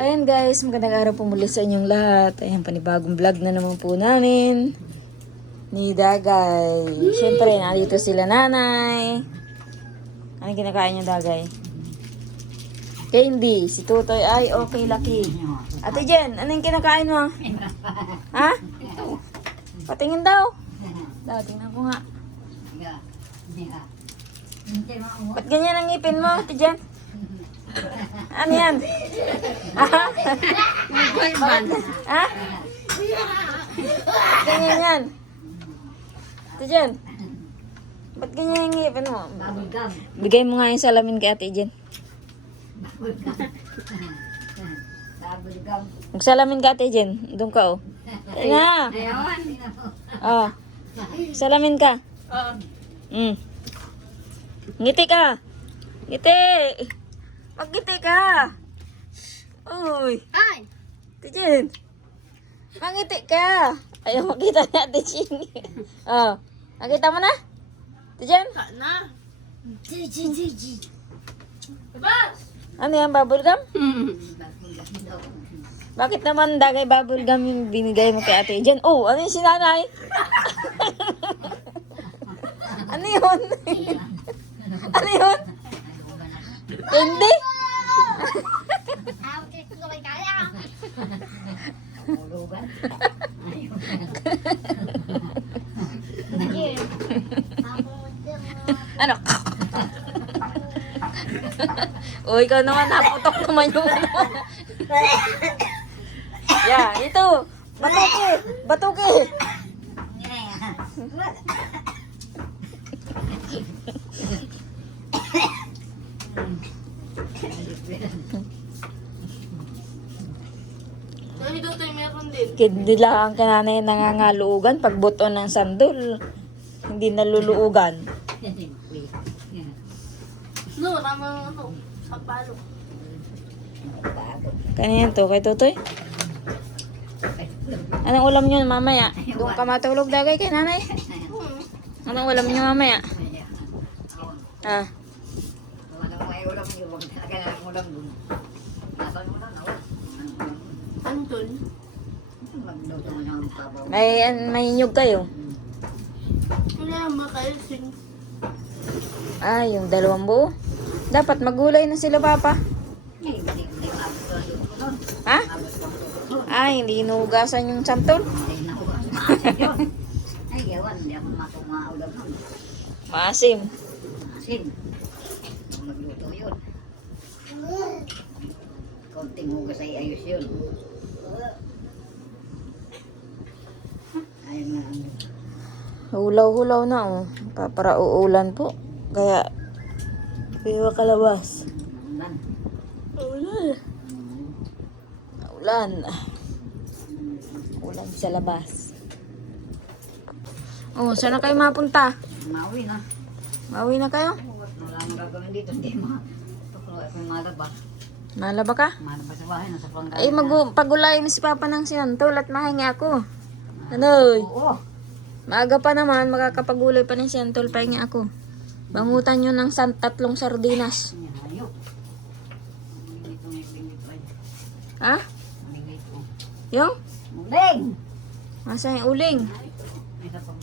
Ayan guys, magandang araw po muli sa inyong lahat. Ayan, panibagong vlog na naman po namin ni Dagay. Siyempre, nandito sila nanay. Anong kinakain niyo, Dagay? Candy. Si Tutoy ay okay laki. Ate Jen, anong kinakain mo? Ha? Patingin daw. Tingnan ko nga. Ba't ganyan ang ngipin mo, Ate Jen? Ano yan? Ha? Ha? Ganyan yan. Ate Jen, ba't ganyan ang ngipin mo? Bigay mo nga yung salamin kay Ate Jen. Magsalamin ka, Ate Jen. Doon ka, oh. Nga. Oh. Salamin ka. Ngiti ka. Ngiti. Magngiti ka. Uy. Ay! Ate Jen. Mangiti ka. Ayaw makita ni Ate Jen. Oh. Nakita mo na? Ate Jen? Na! Bas! Ano yan, bubble gum? Bakit naman Dagay bubble gum yung binigay mo kay Ate Jen? Oh, ano yung sinanay? Ano yun? Ano yun? Hindi? Ano? O, ikaw naman, naputok naman yung ano. Yeah, ito. Batuki. Batuki. Dito tayo meron din. Hindi lang ang kananay nangangaluugan pag buto ng sandol. Hindi naluluugan. No, ramang ano, sa palo. Kanina to, kay Tutoy. Anong ulam nyo mamaya? Doon ka matulog Dagay kay nanay. Anong ulam nyo mamaya? Ah. Ano dun? May nyug kayo. Wala, makaisin. Ah, yung dalawang buo. Dapat magulay na sila, Papa. Ha? Ah, hindi inuugasan yung santol. Maasim. Konting hugas ay ayos yun. Ayun na. Hulaw-hulaw na, oh. Para uulan po. Kaya, piwa kalabas. Ulan. Ulan. Ulan sa labas. Oh, saan na kayo mapunta? Mauwi na. Mauwi na kayo? Wala nang gagawin dito. Hindi tukulo ako yung malaba. Malaba ka? Malaba sa bahay. Nasa pangkain. Ay, pagulay mo si Papa ng sinantol at mahingi ako. Anoy? Oo. Maaga pa naman, makakapagulay pa ng sinantol, pahingi ako. Bangutan nyo ng 3 sardinas. Ayok. Ha? Yung? Muling! Masa yung uling? Isa pa.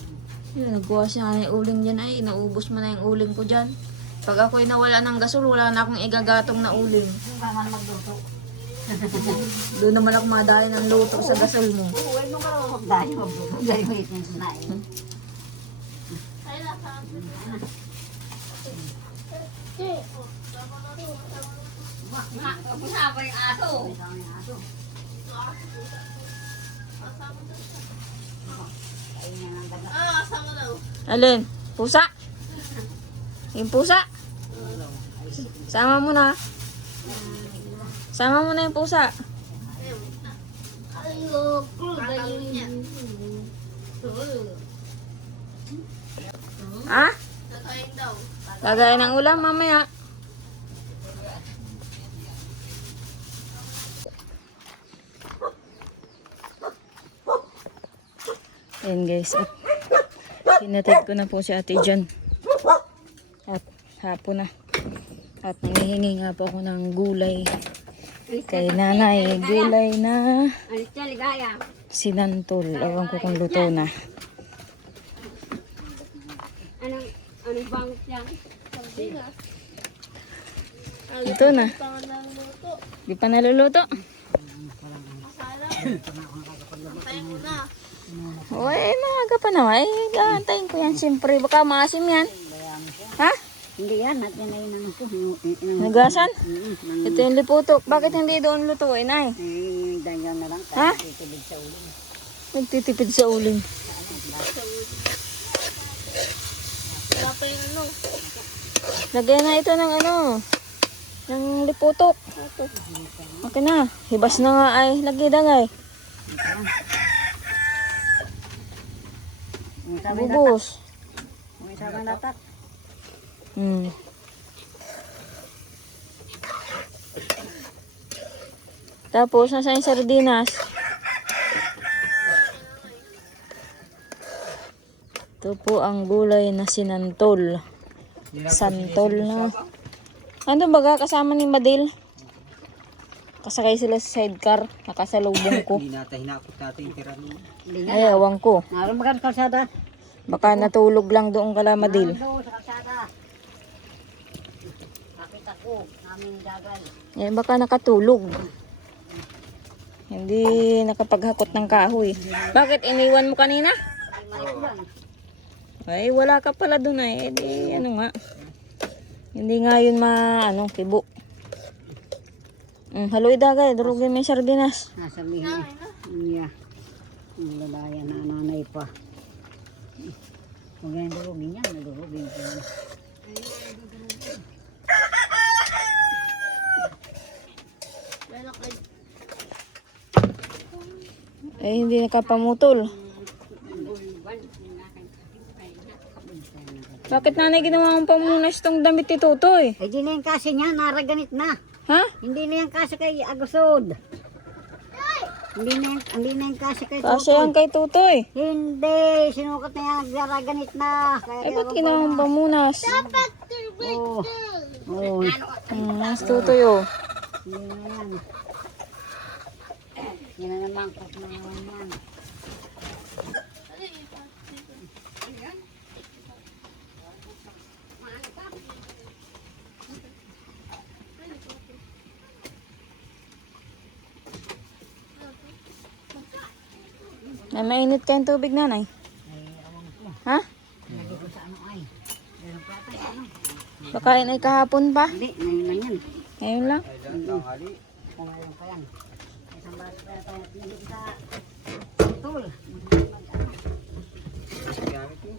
Yun, nagkuha siya ng uling dyan ay. Naubos mo na yung uling ko dyan. Pag ako'y nawala ng gasol, wala na akong igagatong na uling. Yung ba man magluto? Doon naman ako madali ng luto sa gasol mo. Oo, huwag mo ka magdali magluto. Dahil may itin sinain. Ay, nasa akin. Masama yung aso. Masama yung aso. Ayun yan ang daga. Ah, asama daw. Alin? Pusa? Yung pusa? Sama mo na. Sama mo na yung pusa. Ayoko. Tatawin niya. Ha? Tatawin daw. Kagaya ng ulam mamaya. Ayan guys. Hinatid ko na po si Ate Jan. At hapon na. At nangihingi nga po ako ng gulay Kay nanay, gulay na Ano siya, ligaya? sinantol. Ewan ko kung luto na. Anong bangot yan? Sardinas. Ito na. Pangan ng luto. Di pa naluluto. Masala. Antayin mo na. Uy, maaga pa naman. Eh, antayin ko yan. Siyempre, baka maasim yan. Ha? Hindi yan, natin na yun ang ito. Nagasan? Ito yung liputok. Bakit hindi doon lutuin ay? Dahil na lang, Ha? titibig sa ulo. Nagtitipid sa uling. Wala pa yung ano. Lagyan na ito ng ano. Ng liputok. Okay na. Hibas na nga ay. Lagi dangay. Bubus. May sabang latak. Hmm. Tapos, nasa yung sardinas. Ito po ang gulay na sinantol. Santol na. Ano baga kasama ni Madil? Kasakay sila sa sidecar. Nakasalubong ko. Hindi natin hinakot natin tira nun. Ay, awang ko. Naroon bagang kalsada. Baka natulog lang doon kala Madil. Naroon sa kalsada. Nakita ko, namin dagal. Eh, baka nakatulog. Hindi nakapaghakot ng kahoy. Bakit iniwan mo kanina? Ay, wala ka pala doon ay. Eh, di, ano nga. Hindi nga yun kibo. Haloy dagay, durugin may sardinas. Nasabihin niya. Niya. Ang lalaya na nanay pa. Huwag yan durugin niya, nadurugin ko. Wala kayo. Eh, hindi nakapamutol. Bakit nanay ginawa mong pamunas tong damit ni Tutoy? Ay, di na yung kasi niya, naraganit na. Ha? Hindi na yung kasi kay Agusod. Hindi na yung kasi kay Kasi Tutoy. yan kay Tutoy. Hindi, sinukat na yan, naraganit na. Eh, ba't ginawa mong pamunas? Oo. Oo. Mas Tutoy oh. Hindi na yan. Yan na naman, kung naman yan. Ay, mainit kayong tubig nanay. Ha? Lagi ko sa ano ay. Meron plata sa ano. Baka yun ay kahapon pa. Hindi, ngayon lang yan. Ngayon lang. Kung ngayon pa yan. Isang baso pa tayo pinili sa tool. Gamit mo.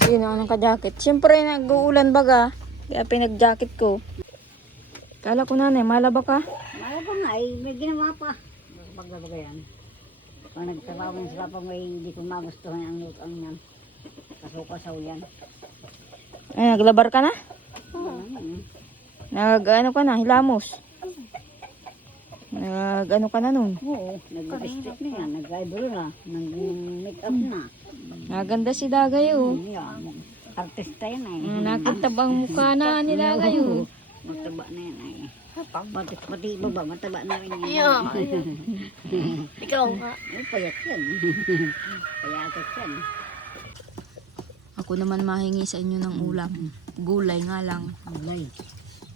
Sino anong ka-jacket? Siyempre, nag-uulan baga. Kaya pinag-jacket ko. Kala ko nanay, malaba ka. Maya pa nga, ay may ginawa pa. Pagbabaga yan. Pag nagtrabaho yan sa papa may hindi ko magustuhan ang lutang yan. Kasukasaw yan. Ay, naglabar ka na? Mm. Nag-ano ka na, hilamos. Nag-ano ka na nun? Oo, nag-lipstick na yan, nag-eyebrow na, nag-make up na. Naganda si Dagay oh. Yan, artista yan ay. Nakitab ang mukha na ni Dagay oh. Mataba na yan ay. Pati baba, mataba na rin yan. Iyo. Ikaw nga. Ay, payat yan. Payatot yan. Ako naman mahingi sa inyo ng ulam. Gulay nga lang. Ulay.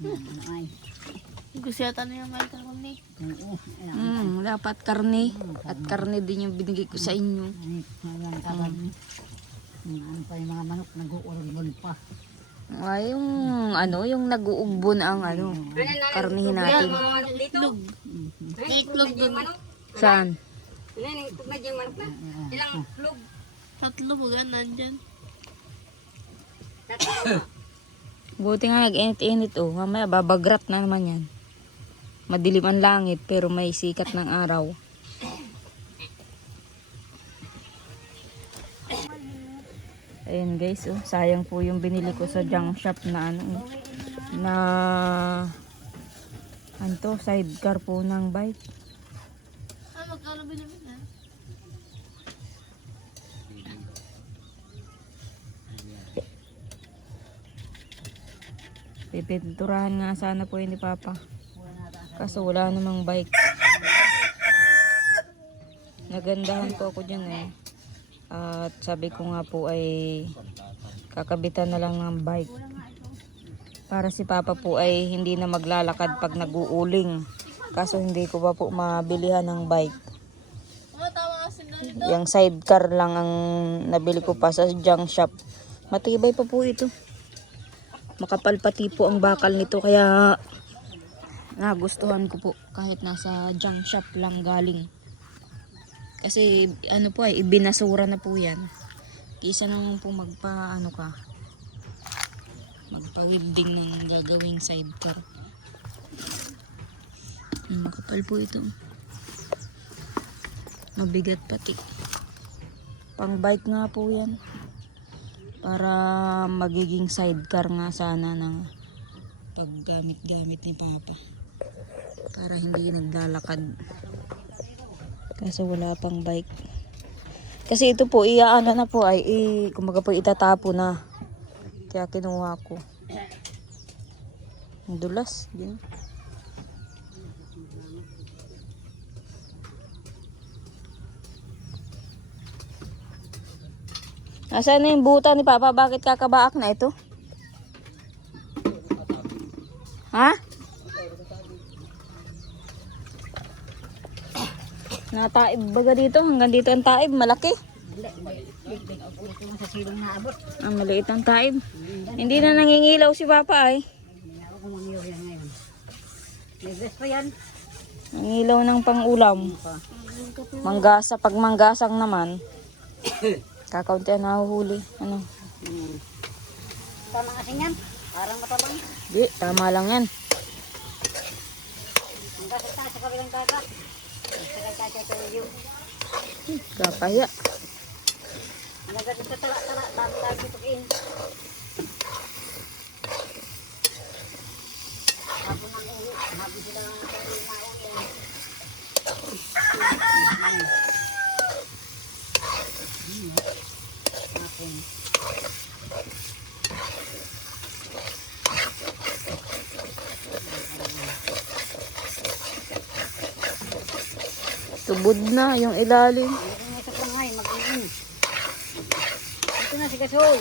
Ano ay. Gusto yata na yung Michael Romney. Oo, ayan. Dapat karne. At karne din yung binigay ko sa inyo. Ayan, kalad. Ano pa yung mga manok, nag-uurbon pa. Ay, yung nag-uugbon ang karnihin natin. Itlog. Itlog dun. Saan? Ilang Itlog. Tatlo mo gan nandyan. Buti nga nag-init-init oh. Mamaya babagrat na naman yan. Madilim ang langit pero may sikat ng araw. Ayan guys, oh, sayang po yung binili ko sa junk shop na sidecar po ng bike. Magkano binili mo yan? Pipinturahan nga sana po yun ni Papa. Kaso wala namang bike. Nagandahan po ako dyan eh. At sabi ko nga po ay kakabitan na lang ng bike. Para si Papa po ay hindi na maglalakad pag nag-uuling. Kaso hindi ko pa po mabilihan ng bike. Ano tama kasi na dito? Yung sidecar lang ang nabili ko pa sa junk shop. Matibay pa po ito. Makapal pati po ang bakal nito kaya nagustuhan ko po kahit nasa junk shop lang galing. Kasi ano po ay ibinasura na po yan. Kisa naman po magpa-welding ng gagawing sidecar. Makapal po ito. Mabigat pati. Pang bike nga po yan. Para magiging sidecar nga sana ng paggamit-gamit ni Papa. Para hindi naglalakad. Kaso wala pang bike. Kasi ito po, iaano na po ay, kumbaga po itatapo na. Kaya kinuha ko. Ang dulas. Din. Nasaan na yung buta ni Papa? Bakit kakabaak na ito? Ha? Nataib baga dito? Hanggang dito ang taib. Malaki. Sa silong naabot. Ang maliit ang taib. Hindi na nangingilaw si Papa ay. Hindi ako kumangiyaw yan ngayon. May dress pa yan. Nangilaw ng pang-ulam. Manggasa. Pag manggasang naman, kakaunti na nahuhuli. Ano? Tama kasi yan. Parang matabang. Di, tama lang yan. Ang gasat na sa kabilang kaka. Sa kaka tuyo. Kapaya. Ang gasat sa tala-tala. Dami-dami tukin. Habang ang uwi. Habang sila lang ang uwi na uwi. Hapon. Tubod na yung ilalim. Ito lang ay mag-iin. Ito na si Gasol.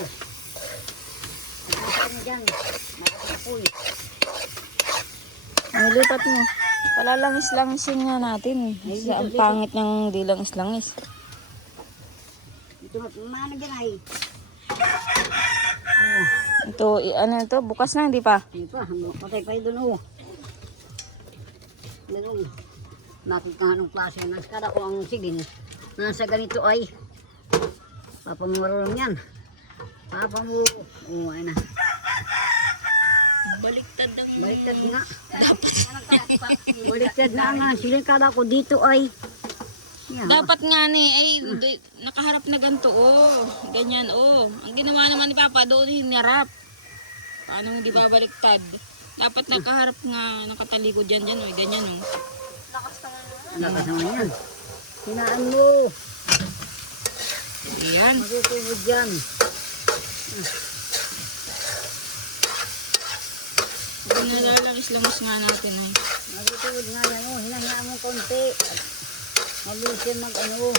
Ito na dyan. Makasapoy. Nilipat mo. Palalangis-langisin nga natin. Kasi ang pangit niyang di langis-langis. Ito maano dyan ay. Ito, ano ito? Bukas na, hindi pa. Ito pa. Patay pa yun doon. Ganun. Nakita anong klase ng skada ko ang sigin. Nasa ganito ay. Papa mo marunong yan. Papa mo. Oo, ay na. Baliktad ang... Baliktad nga. Dapat. Baliktad na nga. Silingkada ko dito ay. Yan. Dapat nga ni, ay, nakaharap na ganito, oh. Ganyan, oh. Ang ginawa naman ni Papa, doon hinarap. Paano hindi babaliktad? Dapat nakaharap nga, nakatalikod dyan, oh. Ganyan, oh. Lakas naman yan. Hinaan mo. Ayan. Matutubod yan. Nalalangis-langis nga natin, ay. Matutubod nga yan. Oh. Hinahayaan mo konti. Mabilis yan mag-ano.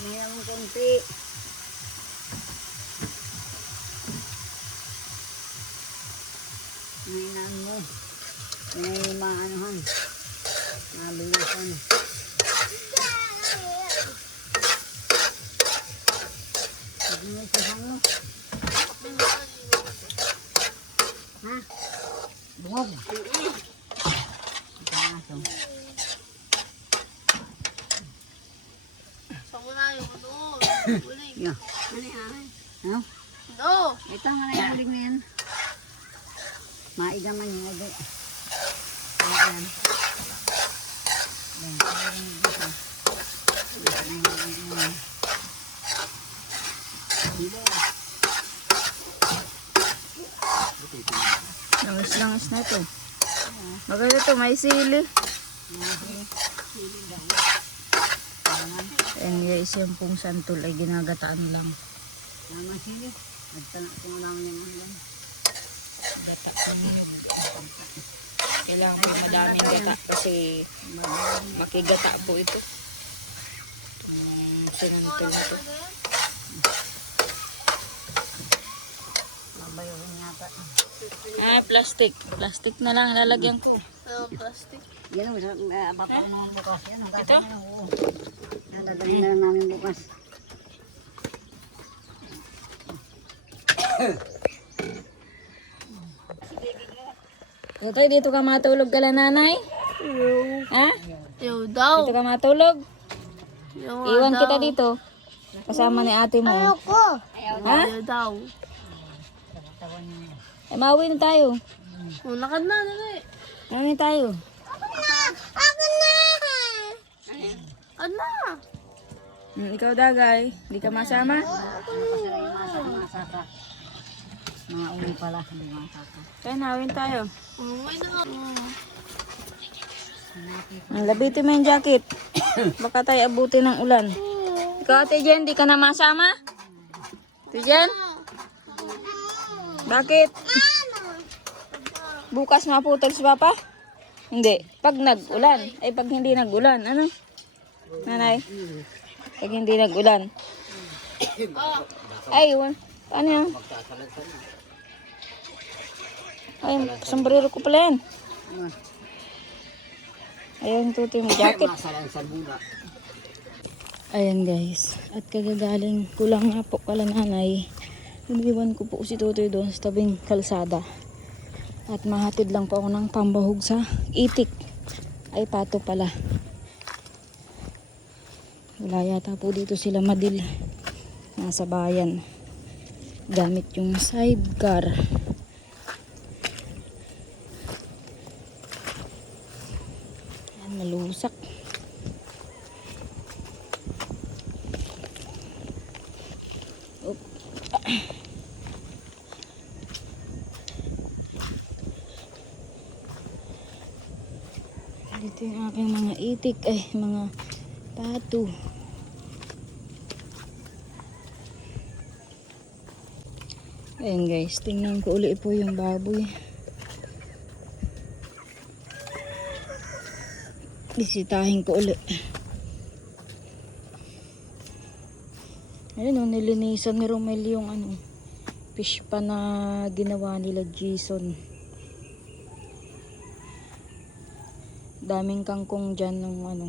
Hinahayaan mo konti. Hinahayaan mo. Hinahayaan mo maanuhan. Mabilisan. Hindi mo isasang mo. Ha? Bungog. Ito nga so. Saan mo na yung doon? Uling. Yeah. Ano yan? Ano? No! Ito nga na yung uling na yan. Maigaman yung agi. Ayan. Langis-langis na ito. Maganda ito, may sili. And guys, yung pong santol ay ginagataan lang. Naman sili. Nagtanak ko lang yan. Gata. Kailangan po madaming gata kasi makigata po ito. Sinantol na to. Mabayawin yata. Plastic. Plastic na lang lalagyan ko. Plastic. Yan o, bapaw naman bukas. Yan, ang gagawin na. Oo. Yan, dadalhin na lang namin bukas. Totoy, dito ka matulog ka lang, nanay? Ha? Yo daw. Dito ka matulog? Yo Iwan kita dito. Kasama ni ate mo. Ha? Yo daw. Eh, mauwi na tayo. Lakad na, dali. Mauwi tayo. Ano? Ikaw, Dagay. Hindi ka masama? Mga uli pala. Mga saka. Kaya nawin tayo. Umay na nga. Labitin mo yung jacket. Baka tayo abutin ng ulan. Ikaw, Ate Jen, di ka na masama? Ate Jen? Bakit? Bukas maputol si Papa? Hindi. Pag nag-ulan. Ay, pag hindi nag-ulan. Ano? Nanay? Pag hindi nag-ulan. Ay, paano yan? Ay, sombrero ko pala yan. Ayan, tuto yung jacket. Masalan sa buda. Ayan guys, at kagagaling kulang nga po kala nanay. Iniwan ko po si Tutoy doon sa tabing kalsada. At mahatid lang po ako ng pambahog sa itik. Ay pato pala. Wala yata po dito sila Madil. Nasa bayan. Gamit yung sidecar. Ayan, malusak. Dito yung aking mga itik, ay mga pato. Ayan guys, tingnan ko uli po yung baboy. Bisitahin ko uli. Ayun o, nilinisan ni Romel yung ano, fish pa na ginawa nila Jason. Daming kangkong dyan ng ano,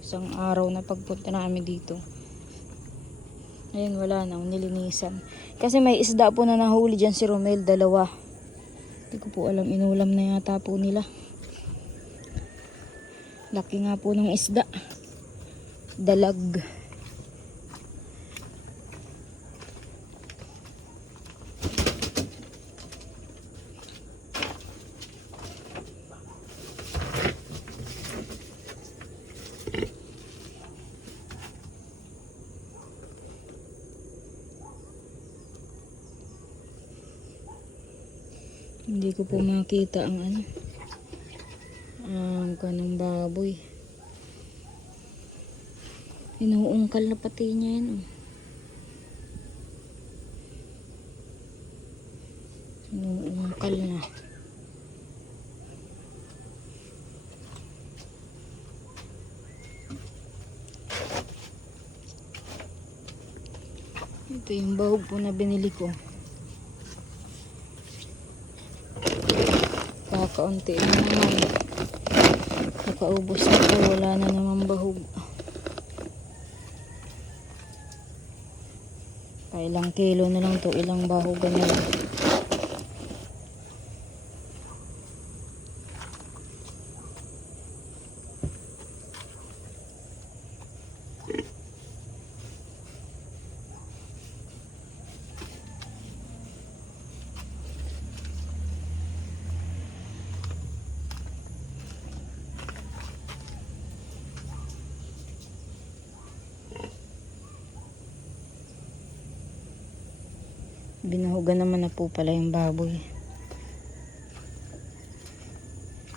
isang araw na pagpunta namin dito. Ayun, wala na, nilinisan. Kasi may isda po na nahuli dyan si Romel, dalawa. Hindi ko po alam, inulam na yata po nila. Laki nga po ng isda. Dalag. Hindi ko po makita ang ano, ang kanang baboy. Inuungkal na pati niya yan. Inuungkal na. Ito yung bahog po na binili ko. Kakaunti na naman. Nakaubos na po. Wala na naman bahog. Ilang kilo na lang to. Ilang bahogan na lang. Binahugan naman na po pala yung baboy.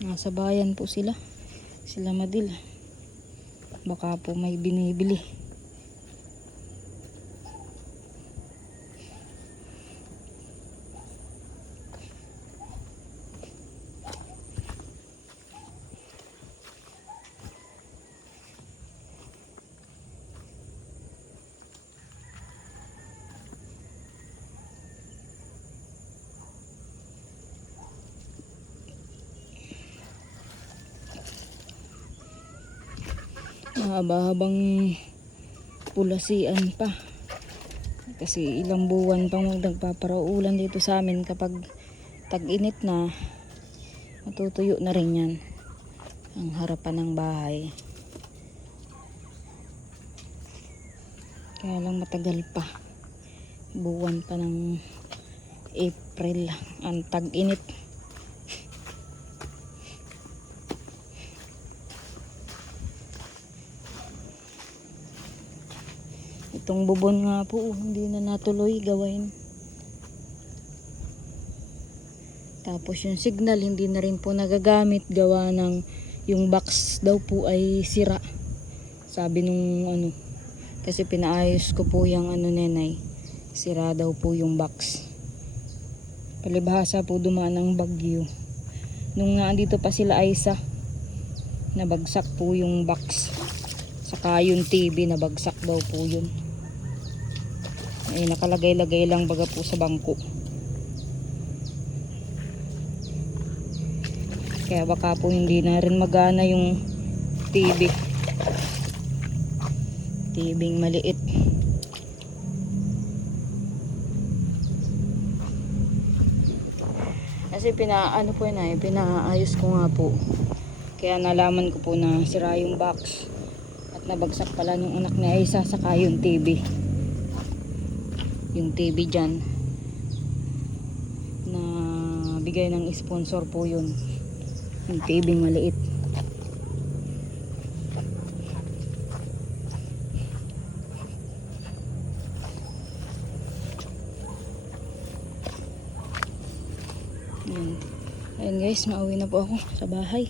Nasa bayan po sila. Sila Madil. Baka po may binibili. Mahaba-habang pulasian pa. Kasi ilang buwan pang nagpaparaulan dito sa amin kapag tag-init na. Matutuyo na rin yan ang harapan ng bahay. Kaya lang matagal pa. Buwan pa ng April ang tag-init. Itong bubon nga po, hindi na natuloy gawain. Tapos yung signal, hindi na rin po nagagamit. Gawa ng yung box daw po ay sira. Sabi nung kasi pinaayos ko po yung nenay. Sira daw po yung box. Palibhasa po dumaan ng bagyo. Nung andito pa sila Aisa, nabagsak po yung box. Saka yung TV, nabagsak daw po yun. Ay, nakalagay-lagay lang baga po sa bangko. Kaya baka po hindi na rin magana yung TV. TV-ng maliit. Kasi pinaayos ko nga po. Kaya nalaman ko po na sira yung box. At nabagsak pala nung anak ni Aisa saka yung TV. Yung TV dyan na bigay ng sponsor po yun, yung TV maliit. Ayun guys, mauwi na po ako sa bahay.